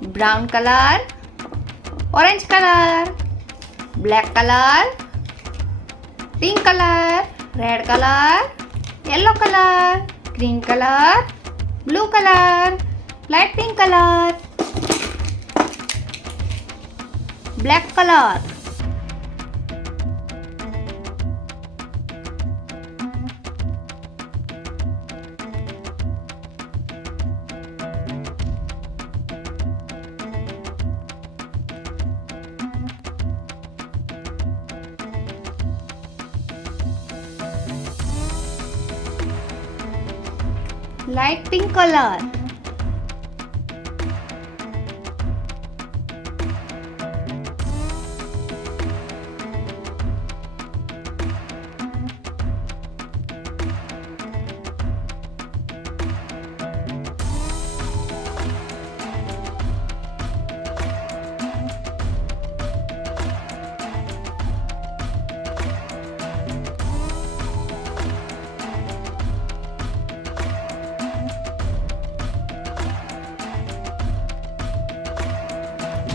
brown color, orange color, black color, pink color, red color, yellow color, green color, blue color, light pink color, black color, light pink color,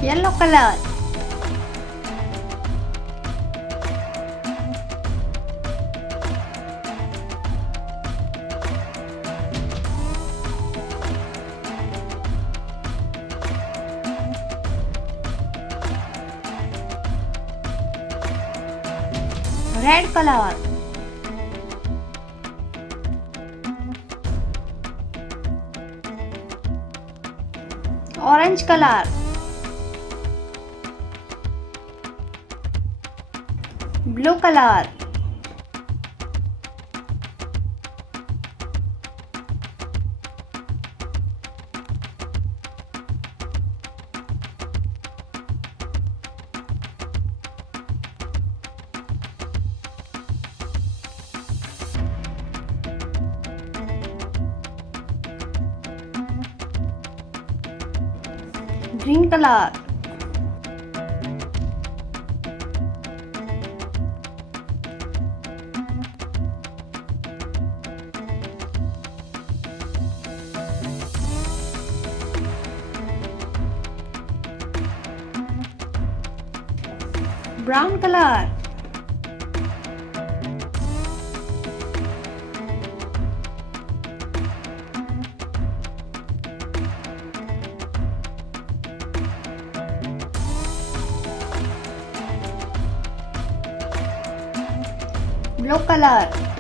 yellow color, red color, orange color, blue color, green color, brown color, blue color,